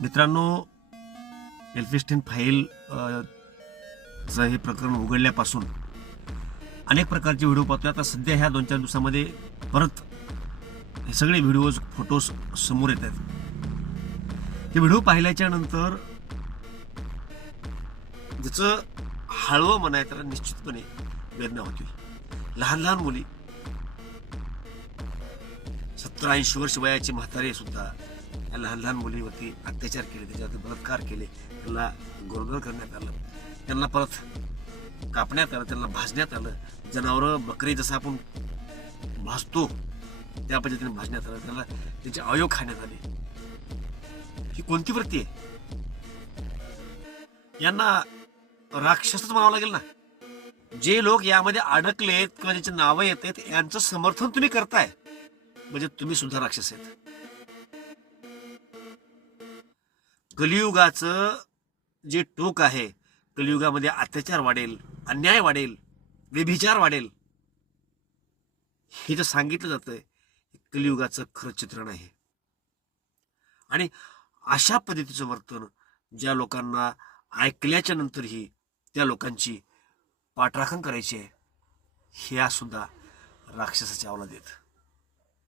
मित्रांनो, एल्फिन्स्टीन फाईल हे प्रकरण उघडल्यापासून अनेक प्रकारचे व्हिडिओ पाहतोय. आता सध्या ह्या 2-4 दिवसामध्ये परत हे सगळे व्हिडिओज फोटोज समोर येत आहेत. ते व्हिडिओ पाहिल्याच्या नंतर ज्याचं हळवं मन आहे त्याला निश्चितपणे वेदना होती. लहान लहान मुली, 70-80 वर्ष वयाचे म्हातारे सुद्धा या लहान लहान मुलीवरती अत्याचार केले, त्याच्यावरती बलात्कार केले, त्यांना गोरगोर करण्यात आलं, त्यांना परत कापण्यात आलं, त्यांना भाजण्यात आलं. जनावरं बकरी जसं आपण भाजतो त्या पद्धतीने भाजण्यात आलं, त्यांना त्यांचे अवयव खाण्यात आले. ही कोणती वृत्ती आहे? यांना राक्षसच म्हणावं लागेल ना. जे लोक यामध्ये अडकलेत किंवा ज्याची नावं येत आहेत यांचं समर्थन तुम्ही करताय म्हणजे तुम्ही सुद्धा राक्षस आहेत. कलियुगाचं जे टोक आहे, कलियुगामध्ये अत्याचार वाढेल, अन्याय वाढेल, व्यभिचार वाढेल, हे जे सांगितलं जातंय कलियुगाचं खरं चित्रण आहे. आणि अशा पद्धतीचं वर्तन ज्या लोकांना ऐकल्याच्या नंतरही त्या लोकांची पाठराखण करायची आहे, ह्या सुद्धा राक्षसाच्या अवलाद आहेत.